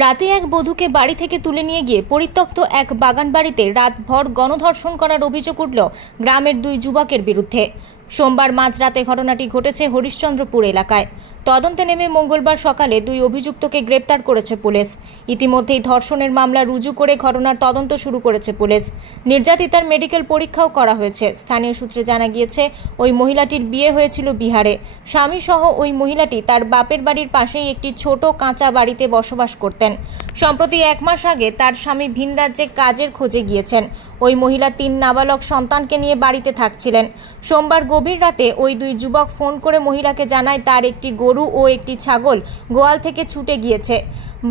রাতে এক বধূকে বাড়ি থেকে তুলে নিয়ে গিয়ে পরিত্যক্ত এক বাগান বাড়িতে রাতভর গণধর্ষণ করার অভিযোগ উঠল গ্রামের দুই যুবকের বিরুদ্ধে। সোমবার মাঝরাতে ঘটনাটি ঘটেছে হরিশ্চন্দ্রপুর এলাকায়। তদন্তে নেমে মঙ্গলবার সকালে দুই অভিযুক্তকে গ্রেপ্তার করেছে পুলিশ। ইতিমধ্যেই ধর্ষণের মামলা রুজু করে ঘটনার তদন্ত শুরু করেছে পুলিশ। নির্যাতিতার মেডিকেল পরীক্ষাও করা হয়েছে। স্থানীয় সূত্রে জানা গিয়েছে, ওই মহিলাটির বিয়ে হয়েছিল বিহারে। স্বামী সহ ওই মহিলাটি তার বাপের বাড়ির পাশেই একটি ছোট কাঁচা বাড়িতে বসবাস করতেন। সম্প্রতি এক মাস আগে তার স্বামী ভিন রাজ্যে কাজের খোঁজে গিয়েছেন। ওই মহিলা 3 নাবালক সন্তানকে নিয়ে বাড়িতে থাকছিলেন। সোমবার গভীর রাতে ওই দুই যুবক ফোন করে মহিলাকে জানায় তার একটি গরু ও একটি ছাগল গোয়াল থেকে ছুটে গিয়েছে,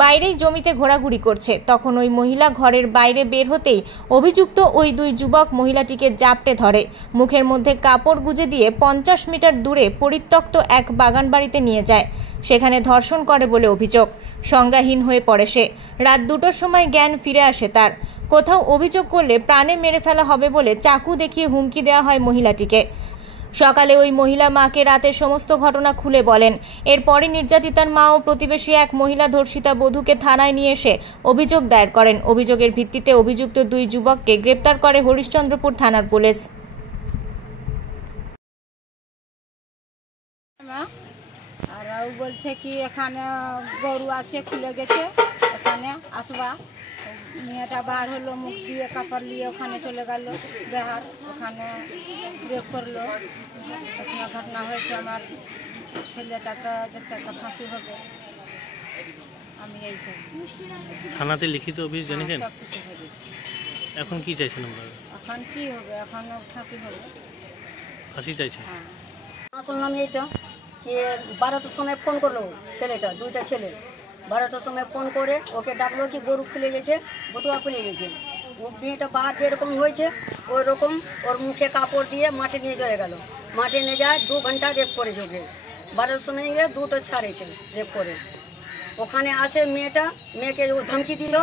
বাইরেই জমিতে ঘোরাঘুরি করছে। তখন ওই মহিলা ঘরের বাইরে বের হতেই অভিযুক্ত ওই দুই যুবক মহিলাটিকে জাপটে ধরে, মুখের মধ্যে কাপড় গুজে দিয়ে 50 মিটার দূরে পরিত্যক্ত এক বাগান বাড়িতে নিয়ে যায়। সেখানে ধর্ষণ করে বলে অভিযোগ। সংজ্ঞাহীন হয়ে পড়ে সে। রাত 2টার সময় জ্ঞান ফিরে আসে তার। কোথাও অভিযোগ করলে প্রাণে মেরে ফেলা হবে বলে চাকু দেখিয়ে হুমকি দেওয়া হয় মহিলাটিকে। সকালে ওই মহিলা মাকে রাতের সমস্ত ঘটনা খুলে বলেন। এরপরে নির্যাতিতার মা ও প্রতিবেশী এক মহিলা ধর্ষিতা বধূকে থানায় নিয়ে এসে অভিযোগ দায়ের করেন। অভিযোগের ভিত্তিতে অভিযুক্ত দুই যুবককে গ্রেপ্তার করে হরিশ্চন্দ্রপুর থানার পুলিশ। আর বলছে কি এখানে গরু আছে, খুলে গেছে, এখানে আসবা। মেয়েটা বার হলো, মুখ দিয়ে কাপড় নিয়ে ওখানে চলে গেল বিহার, ওখানে রেপ করলো। এখানে ঘটনা হয়েছে, আমার ছেলেটাকে জেসে একটা ফাঁসি হবে। আমি এই থানাতে লিখিত অভিযোগ জানিয়েছেন? সব কিছু হয়ে গেছে। এখন কি চাইছেন আপনারা? এখন কি হবে? এখন ফাঁসি হবে। ফাঁসি চাইছেন? হ্যাঁ। শুনলাম এইটা যে 12টার সময় ফোন করলো ছেলেটা, দুইটা ছেলে 12টার সময় ফোন করে ওকে ডাকলো কি গরু খুলে গেছে, বতুয়া খুলে গেছে। ও মেয়েটা বাহার যেরকম হয়েছে ওই রকম ওর মুখে কাপড় দিয়ে মাঠে নিয়ে চলে গেল। মাঠে নিয়ে যায় 2 ঘন্টা রেপ করেছে ওকে। 12টার সময় গিয়ে 2টা ছাড়েছে রেপ করে। ওখানে আসে মেয়েকে ও ধমকি দিল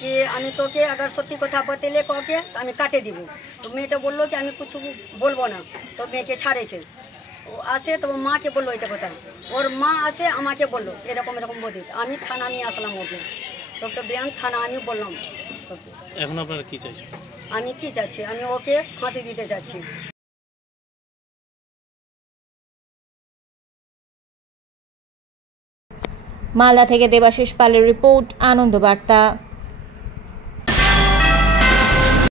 कि আমি তোকে अगर সত্যি কথা বতেলে কাউকে আমি কাটে দিব। তো মেয়েটা বললো কি আমি কিছু বলবো না। তো মেয়েকে ছাড়েছে। ও আসে তো মাকে বললো এটা কথা, ওর মা আসে আমাকে বললো এরকম এরকম বলি। আমি থানা নিয়ে আসলাম ওকে, সবটা বিয়ান থানা আমি বললাম। এখন আপনারা কি চাইছেন? আমি কি চাচ্ছি, আমি ওকে ফাঁসি দিতে চাচ্ছি। মালদা থেকে দেবাশিস পালের রিপোর্ট, আনন্দ বার্তা।